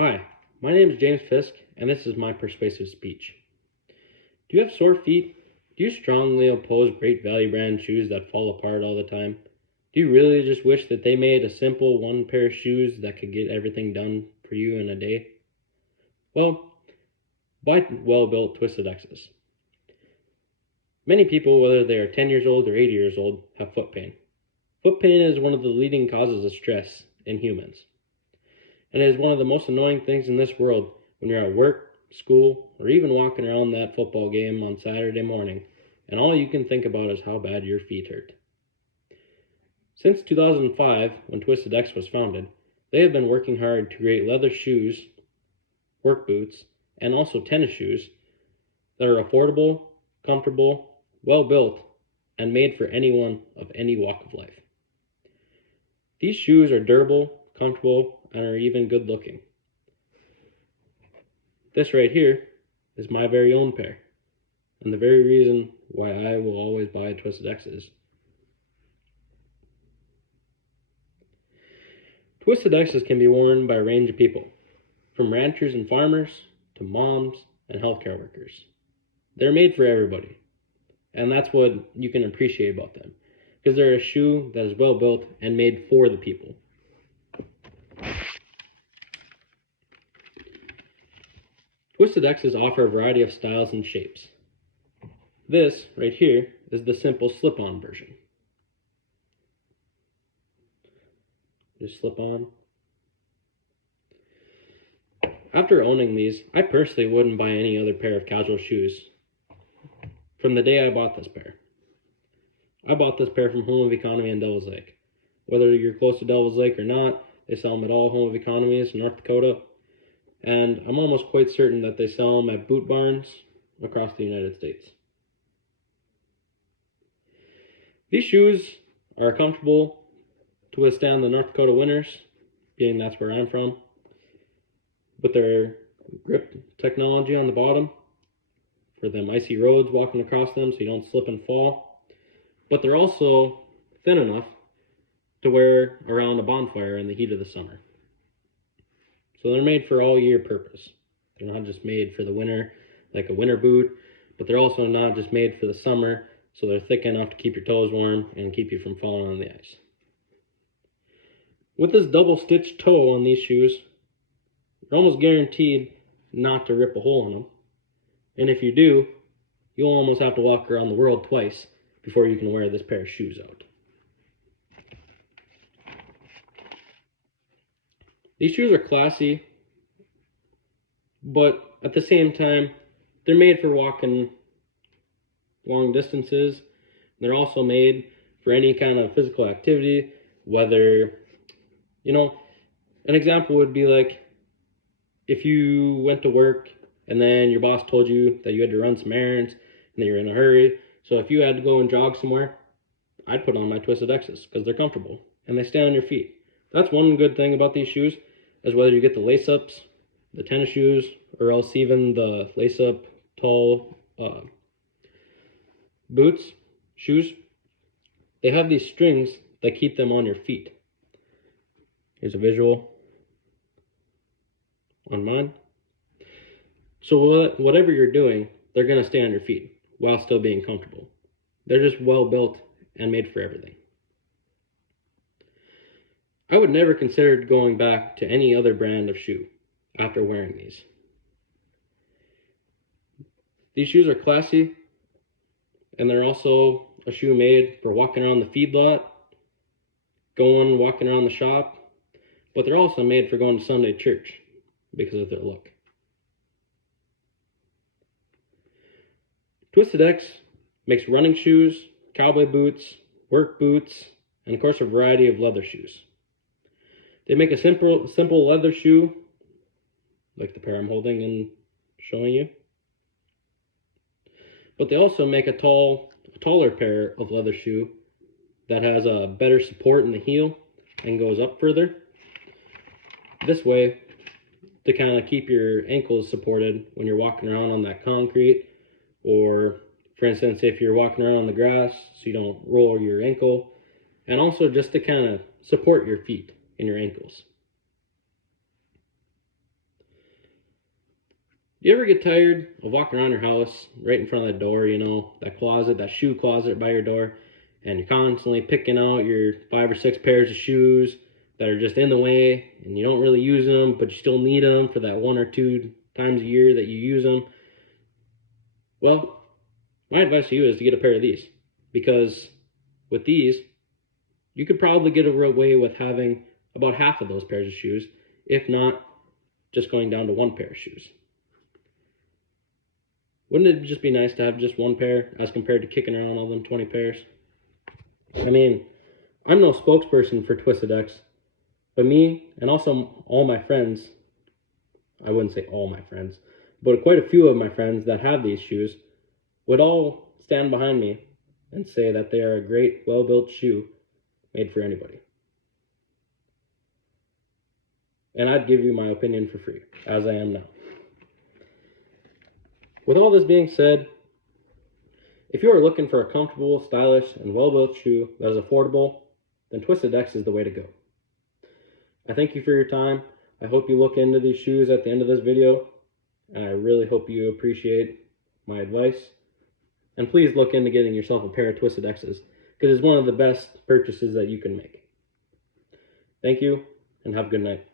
Hi, my name is James Fisk, and this is my persuasive speech. Do you have sore feet? Do you strongly oppose Great Value brand shoes that fall apart all the time? Do you really just wish that they made a simple one pair of shoes that could get everything done for you in a day? Well, buy well-built Twisted X's. Many people, whether they are 10 years old or 80 years old, have foot pain. Foot pain is one of the leading causes of stress in humans. And it is one of the most annoying things in this world when you're at work, school, or even walking around that football game on Saturday morning, and all you can think about is how bad your feet hurt. Since 2005, when Twisted X was founded, they have been working hard to create leather shoes, work boots, and also tennis shoes that are affordable, comfortable, well built, and made for anyone of any walk of life. These shoes are durable, comfortable, and are even good looking. This right here is my very own pair, and the very reason why I will always buy Twisted X's. Twisted X's can be worn by a range of people, from ranchers and farmers to moms and healthcare workers. They're made for everybody, and that's what you can appreciate about them, because they're a shoe that is well built and made for the people. Twisted X's offer a variety of styles and shapes. This, right here, is the simple slip-on version. Just slip on. After owning these, I personally wouldn't buy any other pair of casual shoes from the day I bought this pair. I bought this pair from Home of Economy in Devil's Lake. Whether you're close to Devil's Lake or not, they sell them at all Home of Economies in North Dakota. And I'm almost quite certain that they sell them at boot barns across the United States. These shoes are comfortable to withstand the North Dakota winters, being that's where I'm from, with their grip technology on the bottom for them icy roads walking across them so you don't slip and fall. But they're also thin enough to wear around a bonfire in the heat of the summer. So they're made for all year purpose. They're not just made for the winter, like a winter boot, but they're also not just made for the summer, so they're thick enough to keep your toes warm and keep you from falling on the ice. With this double stitched toe on these shoes, you're almost guaranteed not to rip a hole in them. And if you do, you'll almost have to walk around the world twice before you can wear this pair of shoes out. These shoes are classy, but at the same time, they're made for walking long distances. They're also made for any kind of physical activity, whether, an example would be like if you went to work and then your boss told you that you had to run some errands and that you're in a hurry. So if you had to go and jog somewhere, I'd put on my Twisted X's because they're comfortable and they stay on your feet. That's one good thing about these shoes, is whether you get the lace-ups, the tennis shoes, or else even the lace-up tall boots, shoes, they have these strings that keep them on your feet. Here's a visual on mine. So whatever you're doing, they're going to stay on your feet while still being comfortable. They're just well built and made for everything. I would never consider going back to any other brand of shoe after wearing these. These shoes are classy, and they're also a shoe made for walking around the feedlot, walking around the shop, but they're also made for going to Sunday church because of their look. Twisted X makes running shoes, cowboy boots, work boots, and of course a variety of leather shoes. They make a simple leather shoe, like the pair I'm holding and showing you. But they also make a taller pair of leather shoe that has a better support in the heel and goes up further. This way, to kind of keep your ankles supported when you're walking around on that concrete, or for instance, if you're walking around on the grass so you don't roll your ankle, and also just to kind of support your feet and your ankles. Do you ever get tired of walking around your house right in front of that door, that closet, that shoe closet by your door, and you're constantly picking out your 5 or 6 pairs of shoes that are just in the way and you don't really use them, but you still need them for that 1 or 2 times a year that you use them? Well, my advice to you is to get a pair of these, because with these, you could probably get away with having about half of those pairs of shoes, if not just going down to 1 pair of shoes. Wouldn't it just be nice to have just 1 pair as compared to kicking around all them 20 pairs? I mean, I'm no spokesperson for Twisted X, but me and also all my friends, I wouldn't say all my friends, but quite a few of my friends that have these shoes would all stand behind me and say that they are a great, well-built shoe made for anybody. And I'd give you my opinion for free, as I am now. With all this being said, if you are looking for a comfortable, stylish, and well-built shoe that is affordable, then Twisted X is the way to go. I thank you for your time. I hope you look into these shoes at the end of this video, and I really hope you appreciate my advice. And please look into getting yourself a pair of Twisted X's, because it's one of the best purchases that you can make. Thank you, and have a good night.